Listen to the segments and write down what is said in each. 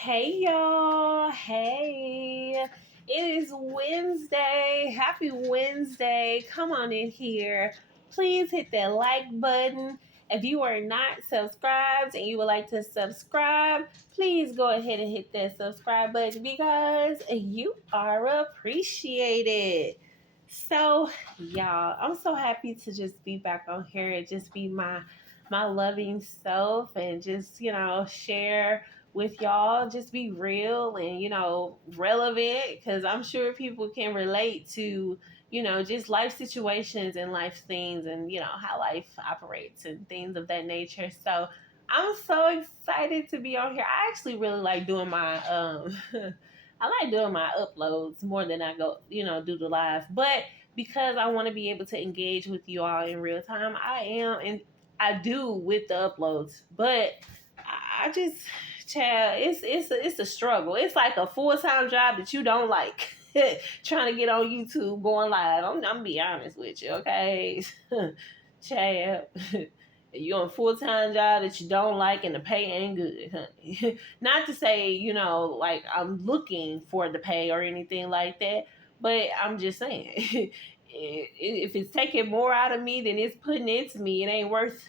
Hey y'all. Hey. It is Wednesday. Happy Wednesday. Come on in here. Please hit that like button. If you are not subscribed and you would like to subscribe, please go ahead and hit that subscribe button because you are appreciated. So, y'all, I'm so happy to just be back on here and just be my loving self and just, share with y'all, just be real and relevant, because I'm sure people can relate to just life situations and life things, and how life operates and things of that nature. So I'm so excited to be on here. I actually really like doing my I like doing my uploads more than I go do the live, but because I want to be able to engage with you all in real time, I am, and I do with the uploads. But I just, child, it's a struggle. It's like a full-time job that you don't like. Trying to get on YouTube, going live. I'm gonna be honest with you, okay? Chad, you on a full-time job that you don't like and the pay ain't good, honey. Not to say, like I'm looking for the pay or anything like that, but I'm just saying, if it's taking more out of me than it's putting into me, it ain't worth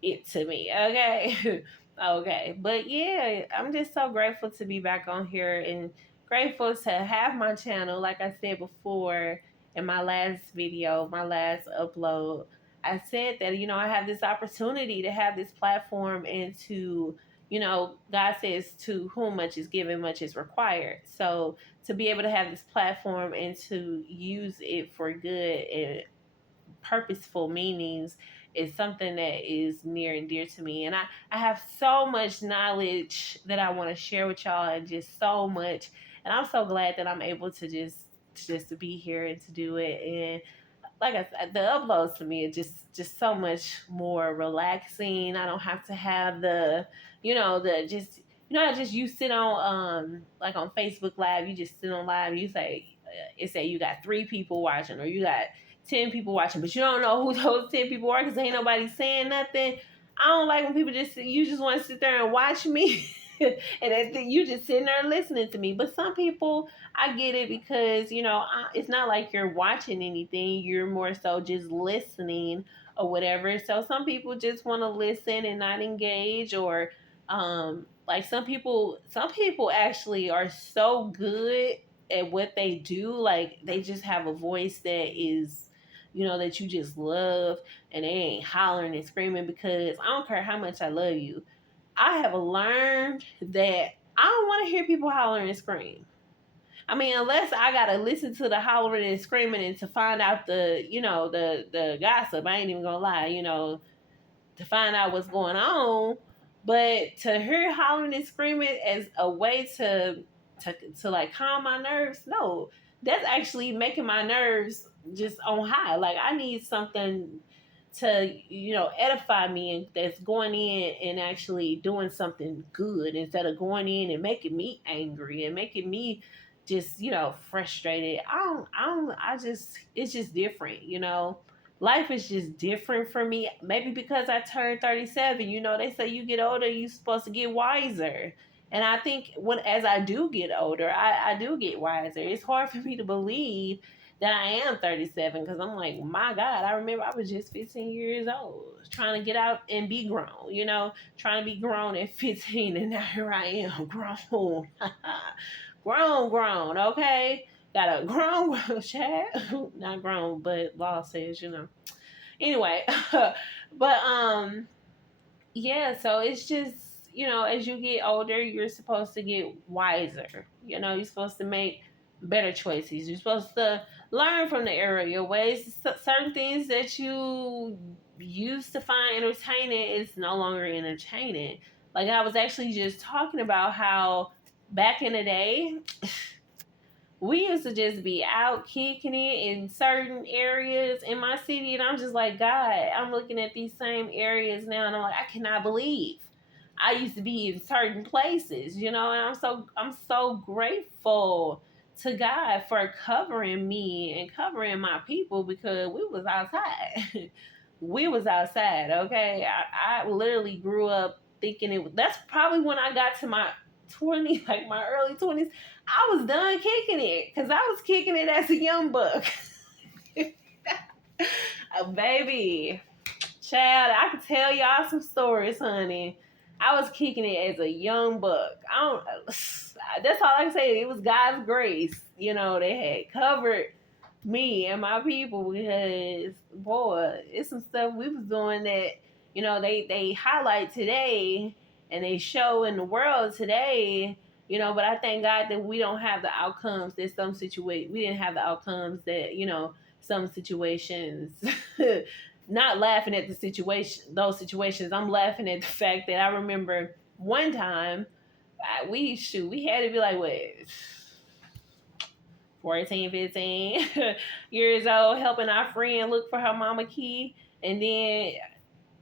it to me, okay? Okay, but yeah, I'm just so grateful to be back on here and grateful to have my channel. Like I said before in my last video, my last upload, I said that I have this opportunity to have this platform and to God says to whom much is given, much is required. So to be able to have this platform and to use it for good and purposeful meanings is something that is near and dear to me. And I have so much knowledge that I want to share with y'all, and just so much. And I'm so glad that I'm able to just to be here and to do it. And like I said, the uploads to me are just so much more relaxing. I don't have to have the, the just just you sit on like on Facebook Live, you just sit on live, you say it say you got 3 people watching or you got 10 people watching, but you don't know who those 10 people are because ain't nobody saying nothing. I don't like when people you just want to sit there and watch me. And then you just sitting there listening to me. But some people, I get it because it's not like you're watching anything. You're more so just listening or whatever. So some people just want to listen and not engage, or like some people actually are so good at what they do. Like they just have a voice that is that you just love, and they ain't hollering and screaming, because I don't care how much I love you. I have learned that I don't want to hear people holler and scream. I mean, unless I gotta listen to the hollering and screaming and to find out the gossip. I ain't even gonna lie, to find out what's going on. But to hear hollering and screaming as a way to like calm my nerves, no, that's actually making my nerves just on high. Like I need something to edify me, and that's going in and actually doing something good, instead of going in and making me angry and making me just frustrated. I just, it's just different. Life is just different for me. Maybe because I turned 37. They say you get older, you're supposed to get wiser. And I think as I do get older, I do get wiser. It's hard for me to believe that I am 37, because I'm like, my God, I remember I was just 15 years old trying to get out and be grown, trying to be grown at 15, and now here I am, grown. grown, okay? Got a grown child. Not grown, but law says, Anyway, but yeah, so it's just, as you get older, you're supposed to get wiser. You're supposed to make better choices. You're supposed to learn from the error of your ways. Certain things that you used to find entertaining is no longer entertaining. Like I was actually just talking about how back in the day, we used to just be out kicking it in certain areas in my city, and I'm just like, God, I'm looking at these same areas now, and I'm like, I cannot believe I used to be in certain places, and I'm so grateful to God for covering me and covering my people, because we was outside. We was outside, okay? I literally grew up thinking that's probably when I got 20, like my early 20s, I was done kicking it because I was kicking it as a young buck. Baby, child, I could tell y'all some stories, honey. I was kicking it as a young buck. I don't. That's all I can say. It was God's grace, that had covered me and my people because boy, it's some stuff we was doing that they highlight today and they show in the world today. But I thank God that we don't have the outcomes that we didn't have the outcomes that some situations. Not laughing at those situations. I'm laughing at the fact that I remember one time we had to be like, what, 14, 15 years old, helping our friend look for her mama key. And then,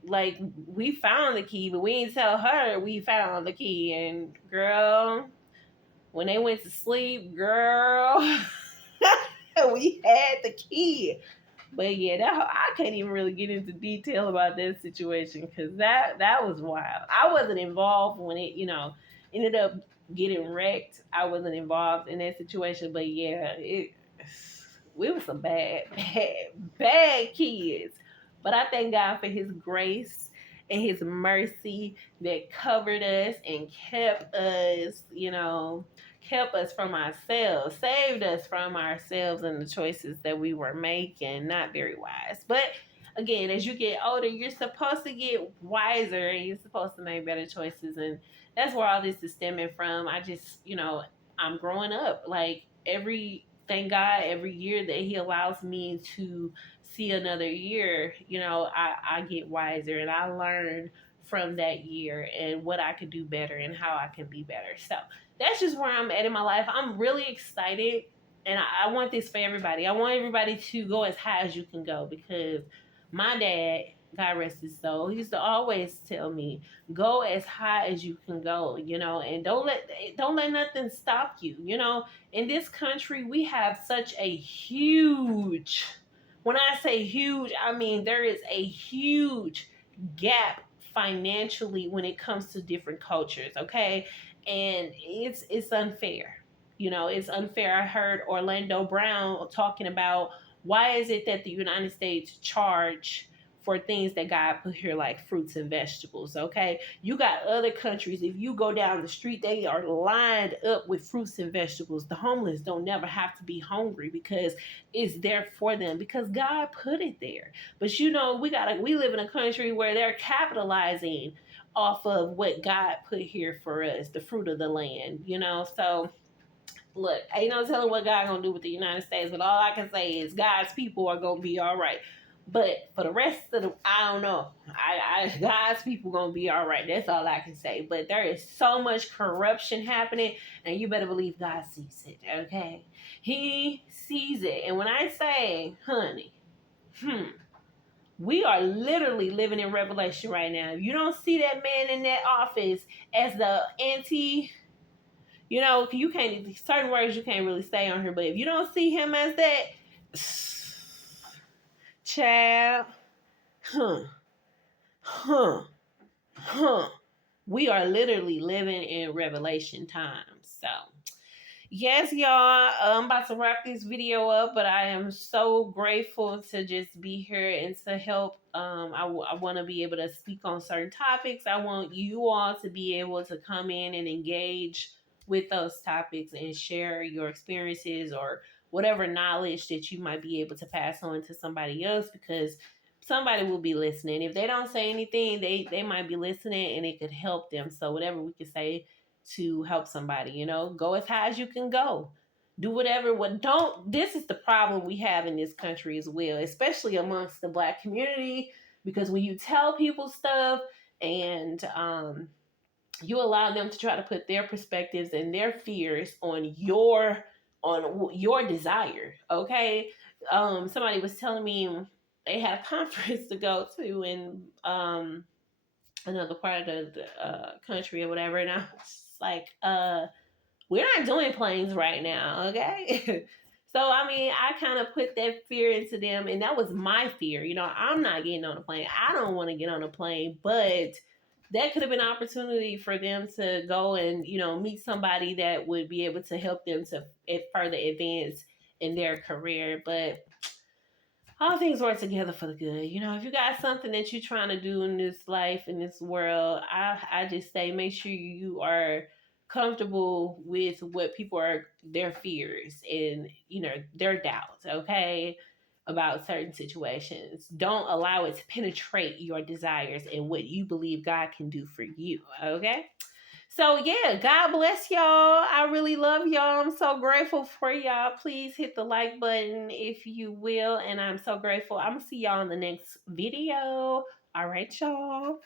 like, we found the key, but we didn't tell her we found the key. And, girl, when they went to sleep, girl, we had the key. But yeah, I can't even really get into detail about that situation because that was wild. I wasn't involved when it, ended up getting wrecked. I wasn't involved in that situation, but yeah, we were some bad kids. But I thank God for His grace and His mercy that covered us and kept us, kept us from ourselves, saved us from ourselves and the choices that we were making. Not very wise. But again, as you get older, you're supposed to get wiser and you're supposed to make better choices. And that's where all this is stemming from. I just, I'm growing up. Like thank God, every year that He allows me to see another year, I get wiser and I learn from that year and what I could do better and how I can be better. So that's just where I'm at in my life. I'm really excited and I want this for everybody. I want everybody to go as high as you can go because my dad, God rest his soul, he used to always tell me, go as high as you can go, and don't let nothing stop you. In this country, we have such a huge, when I say huge, I mean there is a huge gap financially when it comes to different cultures, okay? And it's unfair. It's unfair. I heard Orlando Brown talking about why is it that the United States charge for things that God put here like fruits and vegetables, okay? You got other countries, if you go down the street, they are lined up with fruits and vegetables. The homeless don't never have to be hungry because it's there for them because God put it there. But we live in a country where they're capitalizing off of what God put here for us, the fruit of the land, So look, ain't no telling what God gonna do with the United States, but all I can say is God's people are gonna be all right. But for the rest of I don't know. God's people gonna be all right. That's all I can say. But there is so much corruption happening, and you better believe God sees it. Okay, He sees it. And when I say, honey, we are literally living in Revelation right now. If you don't see that man in that office as the anti, you can't, certain words you can't really say on here, but if you don't see him as that, child, we are literally living in Revelation times. So yes, y'all, I'm about to wrap this video up, but I am so grateful to just be here and to help. I want to be able to speak on certain topics. I want you all to be able to come in and engage with those topics and share your experiences or whatever knowledge that you might be able to pass on to somebody else because somebody will be listening. If they don't say anything, they might be listening and it could help them. So whatever we could say to help somebody, go as high as you can go. Do whatever. This is the problem we have in this country as well, especially amongst the Black community, because when you tell people stuff and you allow them to try to put their perspectives and their fears on your desire, okay? Somebody was telling me they had a conference to go to in another part of the country or whatever, and I was like, we're not doing planes right now, okay? So, I mean, I kind of put that fear into them, and that was my fear. I'm not getting on a plane. I don't want to get on a plane, but that could have been an opportunity for them to go and, meet somebody that would be able to help them to further advance in their career. But all things work together for the good. If you got something that you're trying to do in this life, in this world, I just say make sure you are comfortable with what people are, their fears and, their doubts, okay, about certain situations. Don't allow it to penetrate your desires and what you believe God can do for you, okay? So yeah, God bless y'all. I really love y'all. I'm so grateful for y'all. Please hit the like button if you will. And I'm so grateful. I'm gonna see y'all in the next video. All right, y'all.